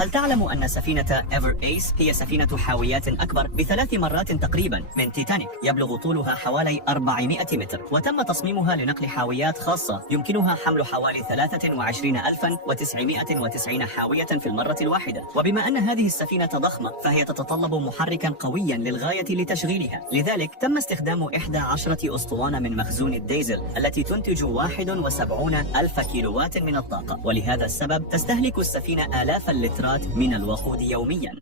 هل تعلم أن سفينة إيفر إيس هي سفينة حاويات أكبر ب3 مرات تقريبا من تيتانيك، يبلغ طولها حوالي 400 متر، وتم تصميمها لنقل حاويات خاصة يمكنها حمل حوالي 23990 حاوية في المرة الواحدة. وبما أن هذه السفينة ضخمة فهي تتطلب محركا قويا للغاية لتشغيلها، لذلك تم استخدام 11 أسطوانة من مخزون الديزل التي تنتج 71 ألف كيلووات من الطاقة، ولهذا السبب تستهلك السفينة آلاف اللترات من الوقود يوميا.